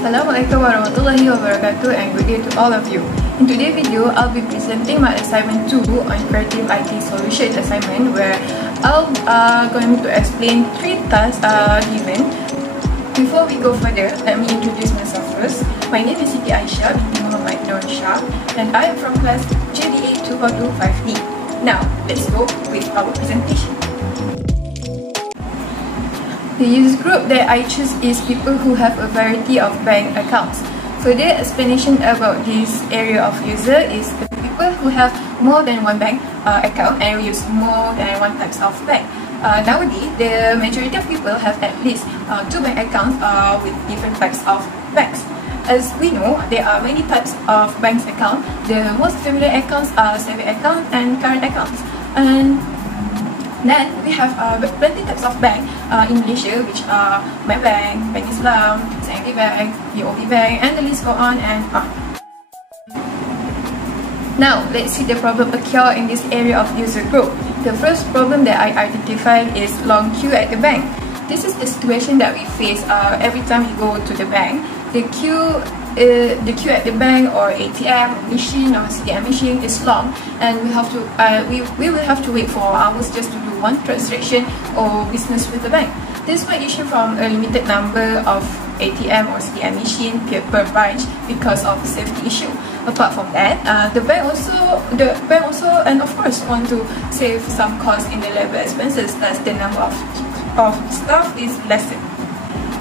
Assalamualaikum warahmatullahi wabarakatuh and good day to all of you. In today's video, I'll be presenting my assignment 2 on Creative IT Solution assignment where I'll going to explain 3 tasks given. Before we go further, let me introduce myself first. My name is Siti Aisyah binti Muhammad Nur Shah and I am from class JDA 245D. Now, let's go with our presentation. The user group that I choose is people who have a variety of bank accounts. Further explanation about this area of user is the people who have more than one bank account and use more than one types of bank. Nowadays, the majority of people have at least 2 bank accounts with different types of banks. As we know, there are many types of bank accounts. The most familiar accounts are saving account and current accounts. And then we have plenty types of bank in Malaysia, which are Maybank, Bank Islam, CIMB Bank, UOB Bank, and the list go on and on. Now, let's see the problem occur in this area of user group. The first problem that I identified is long queue at the bank. This is the situation that we face every time we go to the bank. The queue at the bank or ATM machine or CDM machine is long, and we will have to wait for hours just to do one transaction or business with the bank. This might issue from a limited number of ATM or CDM machine per branch because of safety issue. Apart from that, the bank also and of course want to save some cost in the labor expenses as the number of staff is lessened.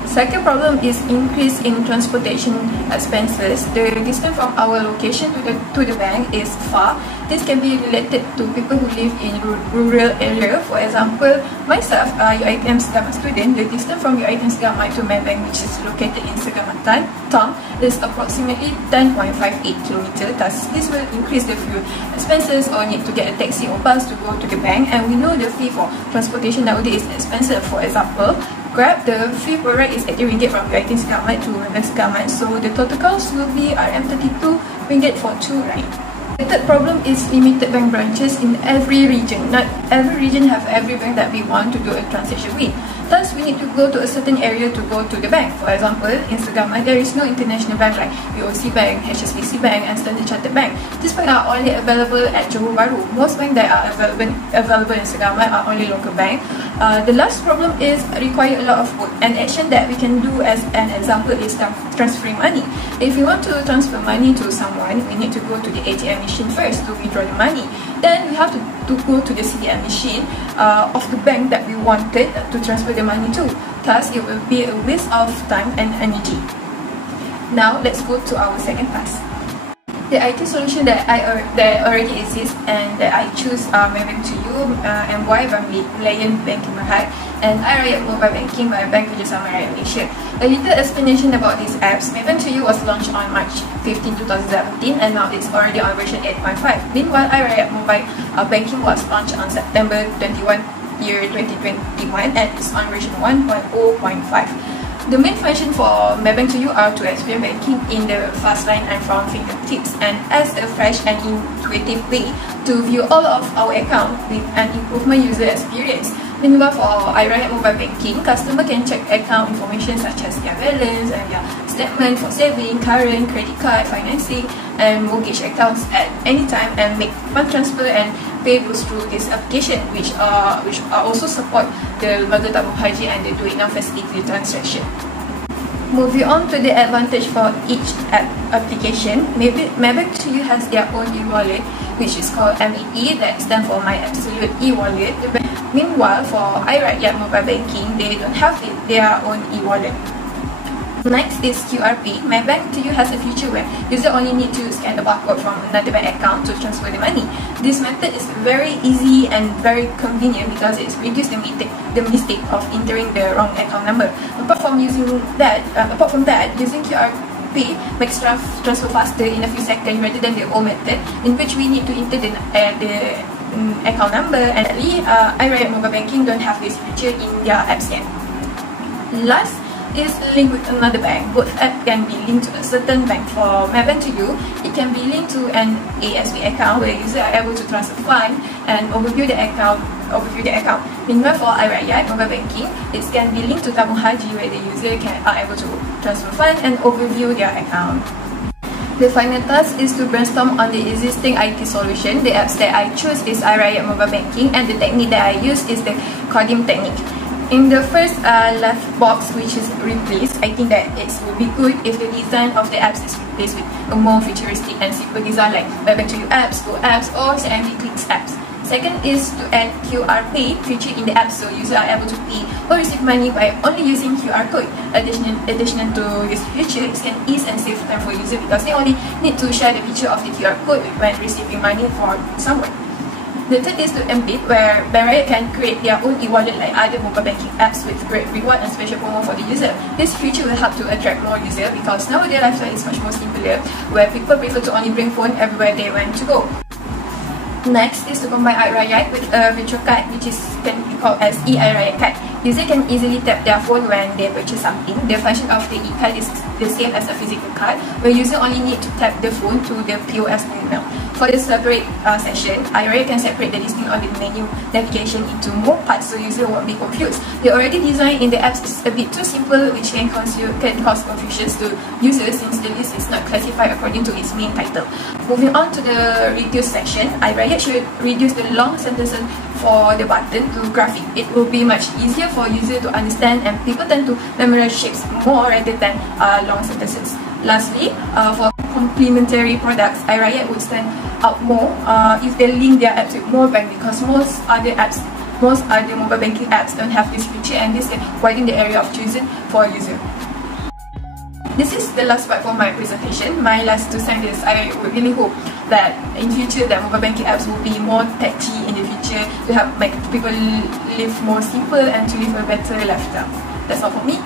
Second problem is increase in transportation expenses. The distance from our location to the bank is far. This can be related to people who live in rural area. For example, myself, UiTM Segamat student, the distance from UiTM Segamat to Maybank, which is located in Segamatan town, is approximately 10.58 km. Thus, this will increase the fuel expenses or need to get a taxi or bus to go to the bank. And we know the fee for transportation nowadays is expensive. For example, Grab, the fee per ride is RM80 from UiTM Segamat to Maybank Segamat. So the total cost will be RM32 for 2 rides. The third problem is limited bank branches in every region. Not every region have every bank that we want to do a transaction with. Thus, we need to go to a certain area to go to the bank. For example, in Segamat, there is no international bank like BOC Bank, HSBC Bank, and Standard Chartered Bank. These banks are only available at Johor Bahru. Most banks that are available in Segamat are only local bank. The last problem is require a lot of work. An action that we can do as an example is transferring money. If we want to transfer money to someone, we need to go to the ATM machine first to withdraw the money. Then we have to go to the CDM machine of the bank that we wanted to transfer the money to. Thus, it will be a waste of time and energy. Now, let's go to our second task. The IT solution that already exists and that I choose are Maybank to You, MY by Malayan Banking Berhad, and iRakyat Mobile Banking by Bank Kerjasama Rakyat Malaysia. A little explanation about these apps. Maybank to You was launched on March 15, 2017 and now it's already on version 8.5. Meanwhile, iRakyat Mobile Banking was launched on September 21, year 2021 and it's on version 1.0.5. The main function for Maybank to You are to explain banking in the fast line and from fingertips and as a fresh and intuitive way to view all of our account with an improvement user experience. Meanwhile, for iRakyat Mobile Banking, customer can check account information such as their balance and their statement for saving, current, credit card, financing, and mortgage accounts at any time and make fund transfer and pay bills through this application, which also support the Lembaga Tabung Haji and the Duit Now facility transaction. Moving on to the advantage for each application, Maybank to You has their own e-wallet, which is called MEE, that stands for My Absolute E-Wallet. Meanwhile, for iRakyat Mobile Banking, they don't have their own e-wallet. Next is QRP. Maybank to You has a feature where user only need to scan the barcode from another bank account to transfer the money. This method is very easy and very convenient because it reduces the mistake of entering the wrong account number. Apart from that, using QRP makes transfer faster in a few seconds rather than the old method in which we need to enter the account number, and iRakyat Mobile Banking don't have this feature in their apps yet. Last is linked with another bank. Both apps can be linked to a certain bank. For Maybank to You, it can be linked to an ASB account where users are able to transfer funds and overview the account. Meanwhile, for iRakyat Mobile Banking, it can be linked to Tabung Haji where the user are able to transfer funds, and overview their account. The final task is to brainstorm on the existing IT solution. The apps that I choose is iRakyat Mobile Banking, and the technique that I use is the coding technique. In the first left box, which is replace, I think that it would be good if the design of the apps is replaced with a more futuristic and simple design like Web Actually apps, Go apps, or CMD Clicks apps. Second is to add QR Pay feature in the app so users are able to pay or receive money by only using QR code. Additional to this feature, it can ease and save time for users because they only need to share the picture of the QR code when receiving money for someone. The third is to embed, where Bank can create their own e-wallet like other mobile banking apps with great reward and special promo for the user. This feature will help to attract more users because now their lifestyle is much more simpler, where people prefer to only bring phone everywhere they want to go. Next is to combine iRakyat with a virtual card, which can be called as iRakyat card. User can easily tap their phone when they purchase something. The function of the e-card is the same as a physical card, where user only need to tap the phone to the POS terminal. For the separate session, iRakyat can separate the listing on the menu navigation into more parts so user won't be confused. The already design in the apps is a bit too simple, which can cause confusion to users since the list is not classified according to its main title. Moving on to the reduce section, iRakyat should reduce the long sentences for the button to graphic. It will be much easier for user to understand, and people tend to memorize shapes more rather than long sentences. Lastly, for complementary products, iRakyat would stand out more if they link their apps with more bank, because most other mobile banking apps don't have this feature, and this can widen the area of choosing for a user. This is the last part for my presentation. My last 2 cents is I would really hope that in future that mobile banking apps will be more techy in the future to help make people live more simple and to live a better lifestyle. That's all for me.